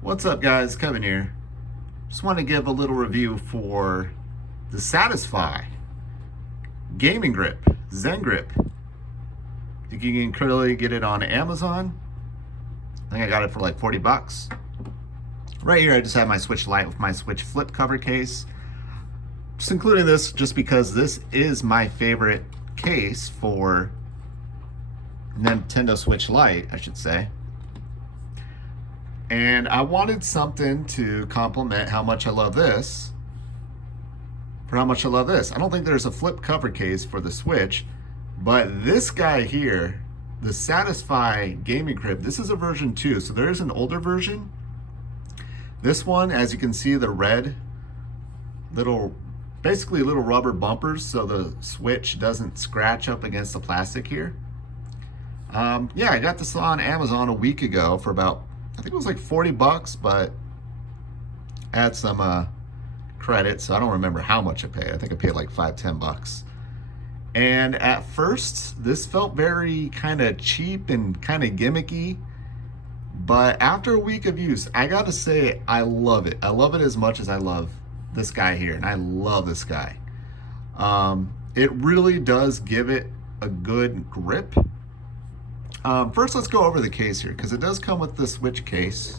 What's up, guys? Kevin here. Just want to give a little review for the Satisfye gaming grip, Zengrip. I think you can currently get it on Amazon. I think I got it for like 40 bucks. Right here, I just have my Switch Lite with my Switch flip cover case. Just including this just because this is my favorite case for Nintendo Switch Lite, I should say. And I wanted something to complement how much I love this for how much I love this. I don't think there's a flip cover case for the Switch, but this guy here, the Satisfye gaming crib, this is a version 2. So there is an older version. This one, as you can see, the red basically little rubber bumpers so the Switch doesn't scratch up against the plastic here. Yeah, I got this on Amazon a week ago for about, I think it was like 40 bucks, but I had some credit, so I don't remember how much I paid. I think I paid like $5-10 bucks. And at first, this felt very kind of cheap and kind of gimmicky. But after a week of use, I gotta say, I love it. I love it as much as I love this guy here, and I love this guy. It really does give it a good grip. First, let's go over the case here, because it does come with the Switch case,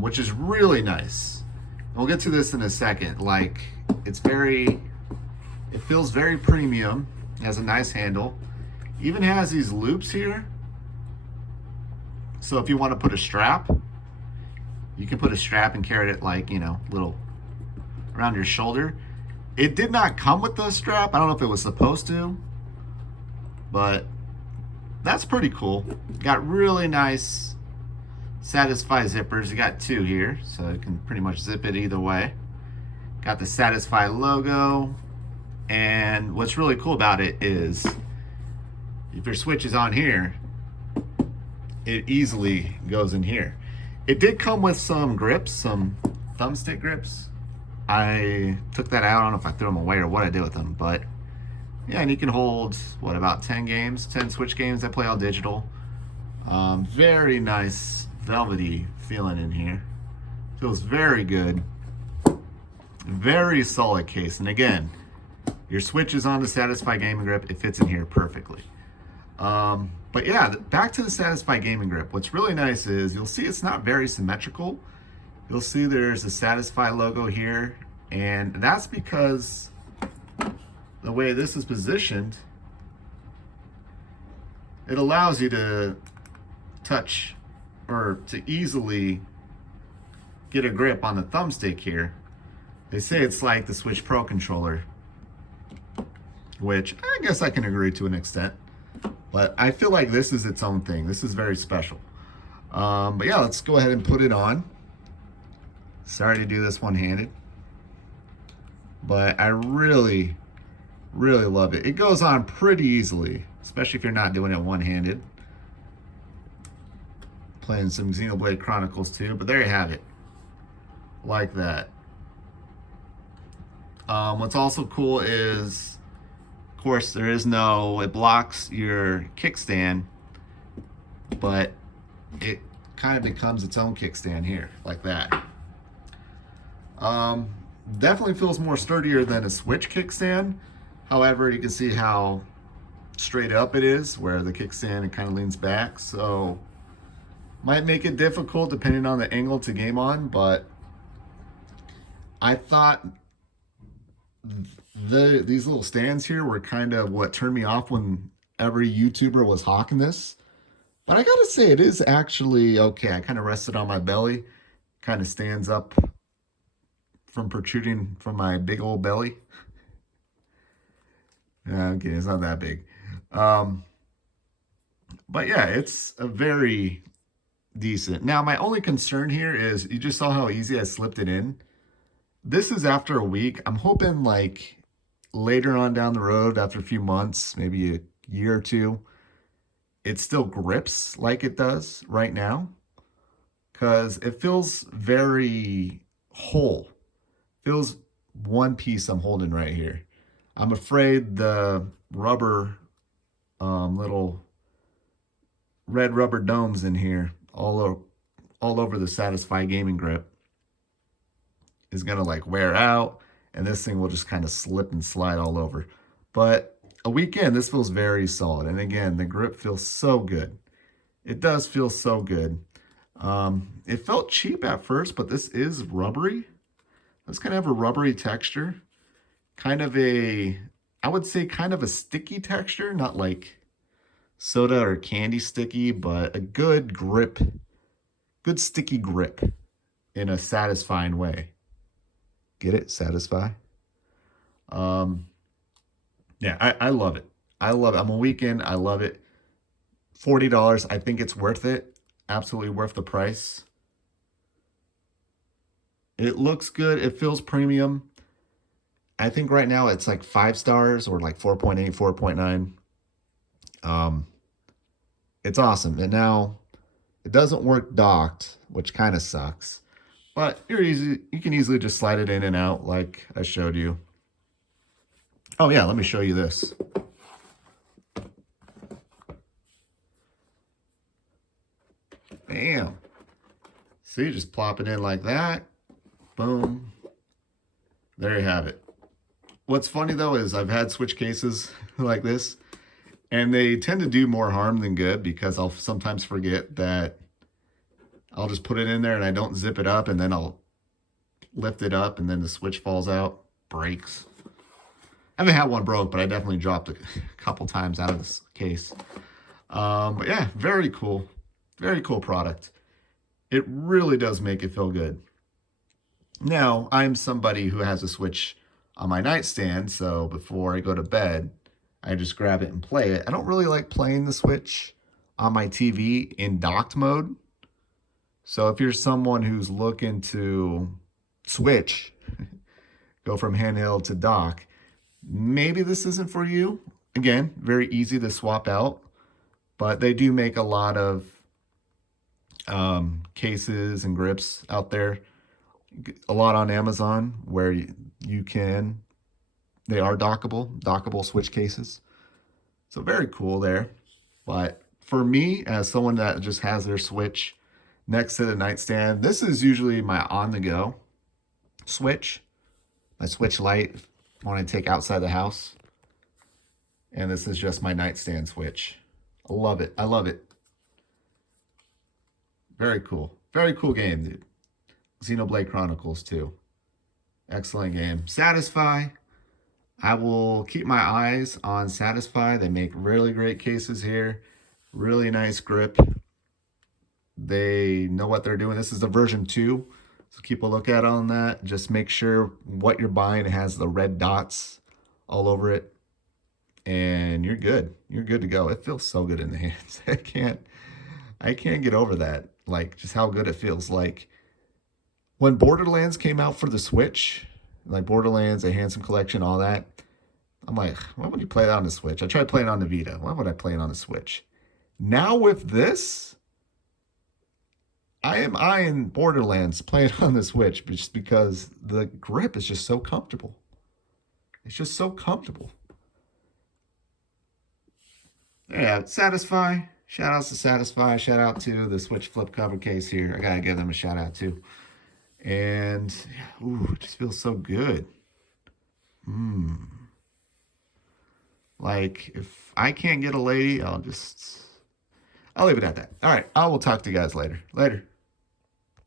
which is really nice. We'll get to this in a second. Like, it feels very premium. It has a nice handle. Even has these loops here. So if you want to put a strap, you can put a strap and carry it like, little around your shoulder. It did not come with the strap. I don't know if it was supposed to, but that's pretty cool. Got really nice Satisfye zippers. You got two here, so you can pretty much zip it either way. Got the Satisfye logo, and what's really cool about it is if your Switch is on here, it easily goes in here. It did come with some grips, some thumbstick grips. I took that out. I don't know if I threw them away or what I did with them, but yeah, and you can hold, what, about 10 games, 10 Switch games. I play all digital. Very nice velvety feeling in here. Feels very good. Very solid case. And again, your Switch is on the Satisfye gaming grip. It fits in here perfectly. But yeah, back to the Satisfye gaming grip. What's really nice is you'll see it's not very symmetrical. You'll see there's a Satisfye logo here, and that's because the way this is positioned, it allows you to touch or to easily get a grip on the thumbstick here. They say it's like the Switch Pro controller, which I guess I can agree to an extent. But I feel like this is its own thing. This is very special. But yeah, let's go ahead and put it on. Sorry to do this one-handed, but I really love it. It goes on pretty easily, especially if you're not doing it one-handed. Playing some Xenoblade Chronicles 2, but there you have it. Like that. What's also cool is, of course, it blocks your kickstand, but it kind of becomes its own kickstand here, like that. Definitely feels more sturdier than a Switch kickstand. However, you can see how straight up it is, where the kickstand, it kind of leans back. So might make it difficult depending on the angle to game on, but I thought these little stands here were kind of what turned me off when every YouTuber was hawking this. But I gotta say, it is actually okay. I kind of rested on my belly, kind of stands up from protruding from my big old belly. Okay, it's not that big. But yeah, it's a very decent. Now, my only concern here is you just saw how easy I slipped it in. This is after a week. I'm hoping like later on down the road, after a few months, maybe a year or two, it still grips like it does right now, because it feels very whole. Feels one piece I'm holding right here. I'm afraid the rubber, little red rubber domes in here all all over the Satisfye gaming grip is going to like wear out, and this thing will just kind of slip and slide all over. But a weekend, this feels very solid. And again, the grip feels so good. It does feel so good. It felt cheap at first, but this is rubbery. It's kind of have a rubbery texture. Kind of a, I would say kind of a sticky texture, not like soda or candy sticky, but a good grip, good sticky grip in a satisfying way. Get it? Satisfy. Yeah, I love it. I love it. I'm a weekend. I love it. $40. I think it's worth it. Absolutely worth the price. It looks good. It feels premium. I think right now it's like 5 stars or like 4.8, 4.9. It's awesome. And now it doesn't work docked, which kind of sucks. But you can easily just slide it in and out like I showed you. Oh yeah, let me show you this. Bam. See, just plop it in like that. Boom. There you have it. What's funny though is I've had switch cases like this, and they tend to do more harm than good because I'll sometimes forget that I'll just put it in there and I don't zip it up, and then I'll lift it up and then the switch falls out, breaks. I haven't had one broke, but I definitely dropped a couple times out of this case. But yeah, very cool. Very cool product. It really does make it feel good. Now, I'm somebody who has a Switch on my nightstand, so before I go to bed, I just grab it and play it. I don't really like playing the Switch on my TV in docked mode. So if you're someone who's looking to switch, go from handheld to dock, maybe this isn't for you. Again, very easy to swap out, but they do make a lot of cases and grips out there. A lot on Amazon where you can, they are dockable switch cases. So very cool there. But for me, as someone that just has their Switch next to the nightstand, this is usually my on-the-go Switch. My Switch Lite when I take outside the house. And this is just my nightstand Switch. I love it. I love it. Very cool. Very cool game, dude. Xenoblade Chronicles 2. Excellent game. Satisfye. I will keep my eyes on Satisfye. They make really great cases here. Really nice grip. They know what they're doing. This is the version 2. So keep a look at on that. Just make sure what you're buying has the red dots all over it. And you're good. You're good to go. It feels so good in the hands. I can't get over that. Like just how good it feels. Like when Borderlands came out for the Switch, like Borderlands, a Handsome Collection, all that, I'm like, why would you play that on the Switch? I tried playing on the Vita. Why would I play it on the Switch? Now with this, I am eyeing Borderlands playing on the Switch just because the grip is just so comfortable. It's just so comfortable. Yeah, Satisfye. Shout outs to Satisfye. Shout out to the Switch flip cover case here. I gotta give them a shout out too. And ooh, it just feels so good. Like if I can't get a lady, I'll leave it at that. All right, I will talk to you guys later. Later.